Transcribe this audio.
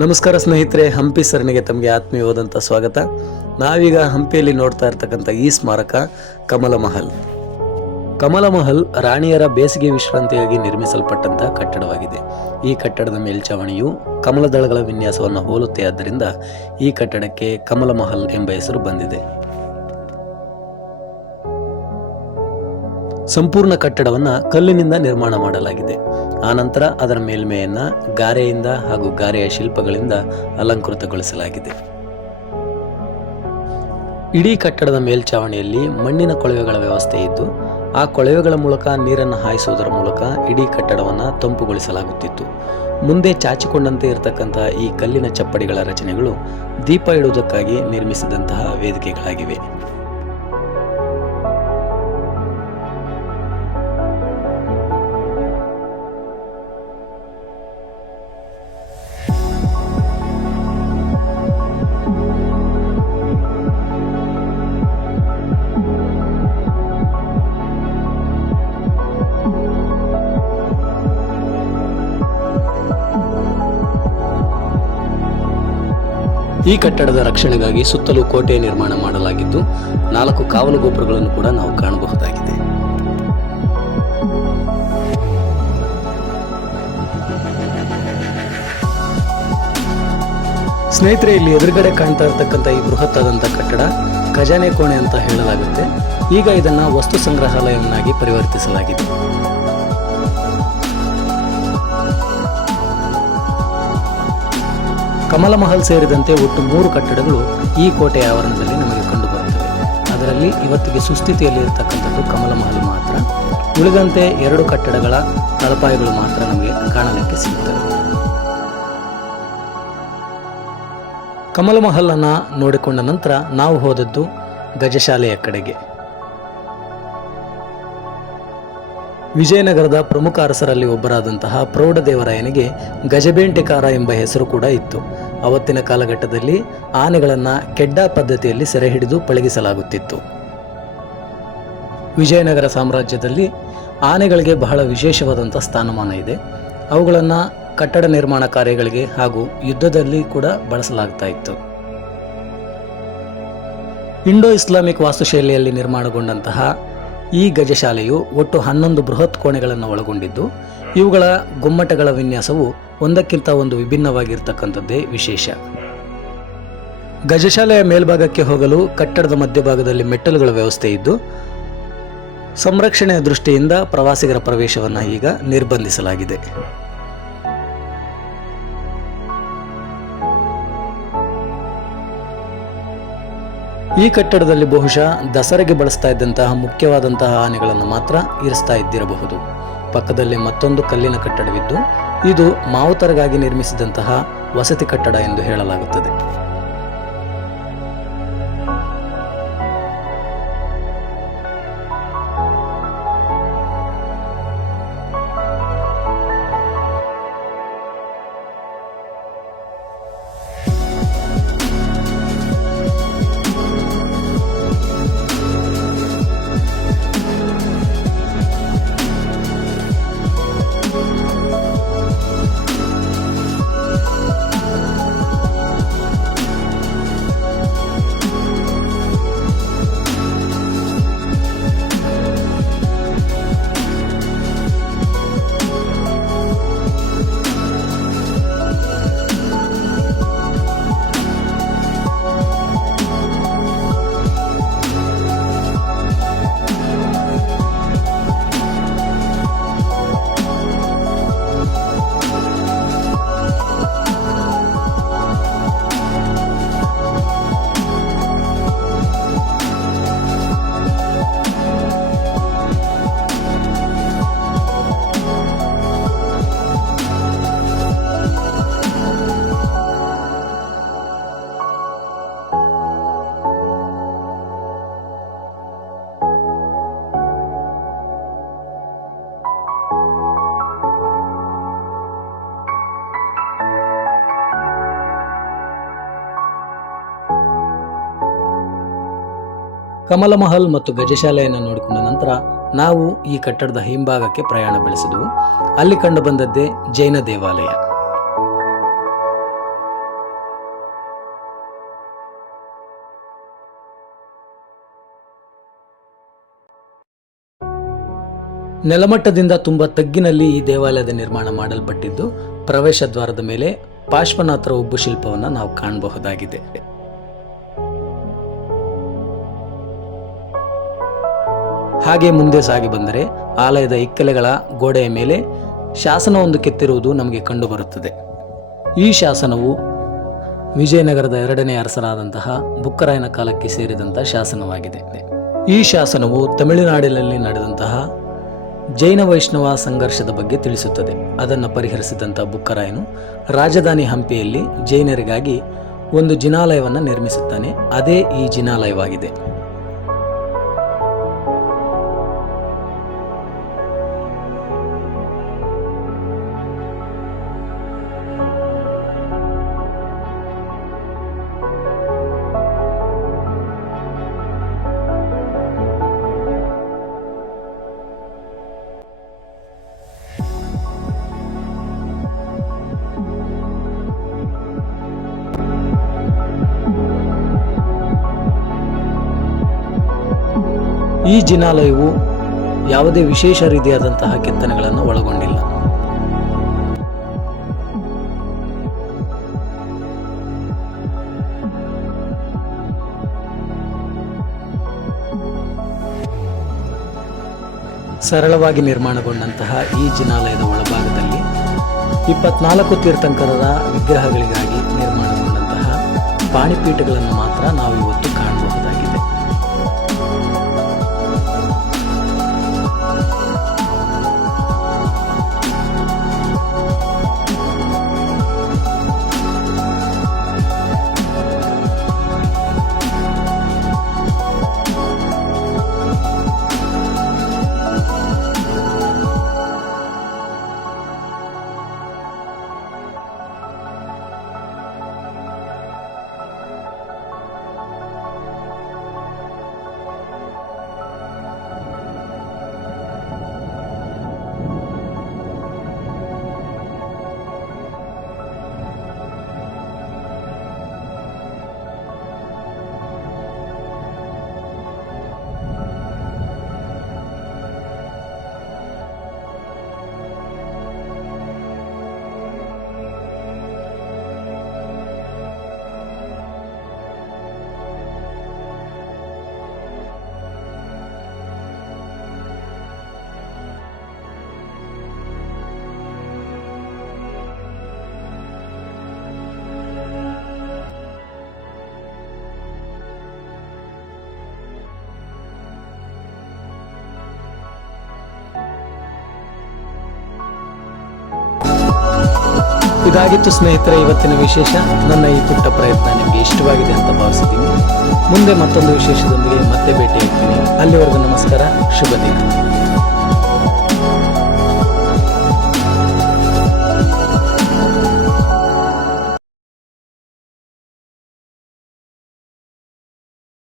ನಮಸ್ಕಾರ ಸ್ನೇಹಿತರೆ, ಹಂಪಿ ಸರಣಿಗೆ ತಮಗೆ ಆತ್ಮೀಯವಾದಂಥ ಸ್ವಾಗತ. ನಾವೀಗ ಹಂಪಿಯಲ್ಲಿ ನೋಡ್ತಾ ಇರ್ತಕ್ಕಂಥ ಈ ಸ್ಮಾರಕ ಕಮಲ ಮಹಲ್. ಕಮಲ ಮಹಲ್ ರಾಣಿಯರ ಬೇಸಿಗೆ ವಿಶ್ರಾಂತಿಯಾಗಿ ನಿರ್ಮಿಸಲ್ಪಟ್ಟಂತಹ ಕಟ್ಟಡವಾಗಿದೆ. ಈ ಕಟ್ಟಡದ ಮೇಲ್ಛಾವಣಿಯು ಕಮಲದಳಗಳ ವಿನ್ಯಾಸವನ್ನು ಹೋಲುತ್ತೆ. ಆದ್ದರಿಂದ ಈ ಕಟ್ಟಡಕ್ಕೆ ಕಮಲ ಮಹಲ್ ಎಂಬ ಹೆಸರು ಬಂದಿದೆ. ಸಂಪೂರ್ಣ ಕಟ್ಟಡವನ್ನ ಕಲ್ಲಿನಿಂದ ನಿರ್ಮಾಣ ಮಾಡಲಾಗಿದೆ. ಆನಂತರ ಅದರ ಮೇಲ್ಮೆಯನ್ನ ಗಾರೆಯಿಂದ ಹಾಗೂ ಗಾರೆಯ ಶಿಲ್ಪಗಳಿಂದ ಅಲಂಕೃತಗೊಳಿಸಲಾಗಿದೆ. ಇಡೀ ಕಟ್ಟಡದ ಮೇಲ್ಛಾವಣಿಯಲ್ಲಿ ಮಣ್ಣಿನ ಕೊಳವೆಗಳ ವ್ಯವಸ್ಥೆ ಇದ್ದು, ಆ ಕೊಳವೆಗಳ ಮೂಲಕ ನೀರನ್ನು ಹಾಯಿಸುವುದರ ಮೂಲಕ ಇಡೀ ಕಟ್ಟಡವನ್ನು ತಂಪುಗೊಳಿಸಲಾಗುತ್ತಿತ್ತು. ಮುಂದೆ ಚಾಚಿಕೊಂಡಂತೆ ಇರತಕ್ಕಂತಹ ಈ ಕಲ್ಲಿನ ಚಪ್ಪಡಿಗಳ ರಚನೆಗಳು ದೀಪ ಇಡುವುದಕ್ಕಾಗಿ ನಿರ್ಮಿಸಿದಂತಹ ವೇದಿಕೆಗಳಾಗಿವೆ. ಈ ಕಟ್ಟಡದ ರಕ್ಷಣೆಗಾಗಿ ಸುತ್ತಲೂ ಕೋಟೆ ನಿರ್ಮಾಣ ಮಾಡಲಾಗಿದ್ದು, 4 ಕಾವಲು ಗೋಪುರಗಳನ್ನು ಕೂಡ ನಾವು ಕಾಣಬಹುದಾಗಿದೆ. ಸ್ನೇಹಿತರೆ, ಇಲ್ಲಿ ಎದುರುಗಡೆ ಕಾಣ್ತಾ ಇರತಕ್ಕಂಥ ಈ ಬೃಹತ್ ಆದಂಥ ಕಟ್ಟಡ ಖಜಾನೆ ಕೋಣೆ ಅಂತ ಹೇಳಲಾಗುತ್ತೆ. ಈಗ ಇದನ್ನ ವಸ್ತು ಸಂಗ್ರಹಾಲಯವನ್ನಾಗಿ ಪರಿವರ್ತಿಸಲಾಗಿದೆ. ಕಮಲ ಮಹಲ್ ಸೇರಿದಂತೆ ಒಟ್ಟು 3 ಕಟ್ಟಡಗಳು ಈ ಕೋಟೆಯ ಆವರಣದಲ್ಲಿ ನಮಗೆ ಕಂಡುಬರುತ್ತವೆ. ಅದರಲ್ಲಿ ಇವತ್ತಿಗೆ ಸುಸ್ಥಿತಿಯಲ್ಲಿ ಇರತಕ್ಕಂಥದ್ದು ಕಮಲ ಮಹಲ್ ಮಾತ್ರ. ಉಳಿದಂತೆ 2 ಕಟ್ಟಡಗಳ ತಳಪಾಯಗಳು ಮಾತ್ರ ನಮಗೆ ಕಾಣಲಿಕ್ಕೆ ಸಿಗುತ್ತವೆ. ಕಮಲ ಮಹಲ್ ಅನ್ನ ನೋಡಿಕೊಂಡ ನಂತರ ನಾವು ಹೋದದ್ದು ಗಜಶಾಲೆಯ ಕಡೆಗೆ. ವಿಜಯನಗರದ ಪ್ರಮುಖ ಅರಸರಲ್ಲಿ ಒಬ್ಬರಾದಂತಹ ಪ್ರೌಢದೇವರಾಯನಿಗೆ ಗಜಬೇಂಟೆಕಾರ ಎಂಬ ಹೆಸರು ಕೂಡ ಇತ್ತು. ಅವತ್ತಿನ ಕಾಲಘಟ್ಟದಲ್ಲಿ ಆನೆಗಳನ್ನು ಕೆಡ್ಡಾ ಪದ್ಧತಿಯಲ್ಲಿ ಸೆರೆ ಹಿಡಿದು ಪಳಗಿಸಲಾಗುತ್ತಿತ್ತು. ವಿಜಯನಗರ ಸಾಮ್ರಾಜ್ಯದಲ್ಲಿ ಆನೆಗಳಿಗೆ ಬಹಳ ವಿಶೇಷವಾದಂಥ ಸ್ಥಾನಮಾನ ಇದೆ. ಅವುಗಳನ್ನು ಕಟ್ಟಡ ನಿರ್ಮಾಣ ಕಾರ್ಯಗಳಿಗೆ ಹಾಗೂ ಯುದ್ಧದಲ್ಲಿ ಕೂಡ ಬಳಸಲಾಗ್ತಾ ಇತ್ತು. ಇಂಡೋ ಇಸ್ಲಾಮಿಕ್ ವಾಸ್ತುಶೈಲಿಯಲ್ಲಿ ನಿರ್ಮಾಣಗೊಂಡಂತಹ ಈ ಗಜಶಾಲೆಯು ಒಟ್ಟು 11 ಬೃಹತ್ ಕೋಣೆಗಳನ್ನು ಒಳಗೊಂಡಿದ್ದು, ಇವುಗಳ ಗುಮ್ಮಟಗಳ ವಿನ್ಯಾಸವು ಒಂದಕ್ಕಿಂತ ಒಂದು ವಿಭಿನ್ನವಾಗಿರ್ತಕ್ಕಂಥದ್ದೇ ವಿಶೇಷ. ಗಜಶಾಲೆಯ ಮೇಲ್ಭಾಗಕ್ಕೆ ಹೋಗಲು ಕಟ್ಟಡದ ಮಧ್ಯಭಾಗದಲ್ಲಿ ಮೆಟ್ಟಲುಗಳ ವ್ಯವಸ್ಥೆ ಇದ್ದು, ಸಂರಕ್ಷಣೆಯ ದೃಷ್ಟಿಯಿಂದ ಪ್ರವಾಸಿಗರ ಪ್ರವೇಶವನ್ನು ಈಗ ನಿರ್ಬಂಧಿಸಲಾಗಿದೆ. ಈ ಕಟ್ಟಡದಲ್ಲಿ ಬಹುಶಃ ದಸರೆಗೆ ಬಳಸ್ತಾ ಇದ್ದಂತಹ ಮುಖ್ಯವಾದಂತಹ ಆನೆಗಳನ್ನು ಮಾತ್ರ ಇರಿಸ್ತಾ ಇದ್ದಿರಬಹುದು. ಪಕ್ಕದಲ್ಲಿ ಮತ್ತೊಂದು ಕಲ್ಲಿನ ಕಟ್ಟಡವಿದ್ದು, ಇದು ಮಾವುತರಿಗಾಗಿ ನಿರ್ಮಿಸಿದಂತಹ ವಸತಿ ಕಟ್ಟಡ ಎಂದು ಹೇಳಲಾಗುತ್ತದೆ. ಕಮಲ ಮಹಲ್ ಮತ್ತು ಗಜಶಾಲೆಯನ್ನು ನೋಡಿಕೊಂಡ ನಂತರ ನಾವು ಈ ಕಟ್ಟಡದ ಹಿಂಭಾಗಕ್ಕೆ ಪ್ರಯಾಣ ಬೆಳೆಸಿದೆವು. ಅಲ್ಲಿ ಕಂಡು ಬಂದದ್ದೇ ಜೈನ ದೇವಾಲಯ. ನೆಲಮಟ್ಟದಿಂದ ತುಂಬ ತಗ್ಗಿನಲ್ಲಿ ಈ ದೇವಾಲಯದ ನಿರ್ಮಾಣ ಮಾಡಲ್ಪಟ್ಟಿದ್ದು, ಪ್ರವೇಶ ದ್ವಾರದ ಮೇಲೆ ಪಾರ್ಶ್ವನಾಥರ ಉಬ್ಬು ಶಿಲ್ಪವನ್ನು ನಾವು ಕಾಣಬಹುದಾಗಿದೆ. ಹಾಗೆ ಮುಂದೆ ಸಾಗಿ ಬಂದರೆ ಆಲಯದ ಇಕ್ಕೆಲೆಗಳ ಗೋಡೆಯ ಮೇಲೆ ಶಾಸನವೊಂದು ಕೆತ್ತಿರುವುದು ನಮಗೆ ಕಂಡುಬರುತ್ತದೆ. ಈ ಶಾಸನವು ವಿಜಯನಗರದ 2ನೇ ಅರಸರಾದಂತಹ ಬುಕ್ಕರಾಯನ ಕಾಲಕ್ಕೆ ಸೇರಿದಂತಹ ಶಾಸನವಾಗಿದೆ. ಈ ಶಾಸನವು ತಮಿಳುನಾಡಿನಲ್ಲಿ ನಡೆದಂತಹ ಜೈನ ವೈಷ್ಣವ ಸಂಘರ್ಷದ ಬಗ್ಗೆ ತಿಳಿಸುತ್ತದೆ. ಅದನ್ನು ಪರಿಹರಿಸಿದಂತಹ ಬುಕ್ಕರಾಯನು ರಾಜಧಾನಿ ಹಂಪಿಯಲ್ಲಿ ಜೈನರಿಗಾಗಿ ಒಂದು ಜಿನಾಲಯವನ್ನು ನಿರ್ಮಿಸುತ್ತಾನೆ. ಅದೇ ಈ ಜಿನಾಲಯವಾಗಿದೆ. ಈ ಜಿನಾಲಯವು ಯಾವುದೇ ವಿಶೇಷ ರೀತಿಯಾದಂತಹ ಕೆತ್ತನೆಗಳನ್ನು ಒಳಗೊಂಡಿಲ್ಲ. ಸರಳವಾಗಿ ನಿರ್ಮಾಣಗೊಂಡಂತಹ ಈ ಜಿನಾಲಯದ ಒಳಭಾಗದಲ್ಲಿ 24 ತೀರ್ಥಂಕರರ ವಿಗ್ರಹಗಳಿಗಾಗಿ ನಿರ್ಮಾಣಗೊಂಡಂತಹ ಪಾಣಿಪೀಠಗಳನ್ನು ಮಾತ್ರ ನಾವು ಇವತ್ತು ಕಾಣಬಹುದಾಗಿದೆ. ಇದಾಗಿತ್ತು ಸ್ನೇಹಿತರೆ ಇವತ್ತಿನ ವಿಶೇಷ. ನನ್ನ ಈ ಪುಟ್ಟ ಪ್ರಯತ್ನ ನಿಮಗೆ ಇಷ್ಟವಾಗಿದೆ ಅಂತ ಭಾವಿಸಿದ್ದೀನಿ. ಮುಂದೆ ಮತ್ತೊಂದು ವಿಶೇಷದೊಂದಿಗೆ ಮತ್ತೆ ಭೇಟಿಯಾಗ್ತೀನಿ. ಅಲ್ಲಿವರೆಗೂ ನಮಸ್ಕಾರ, ಶುಭ ದಿನ.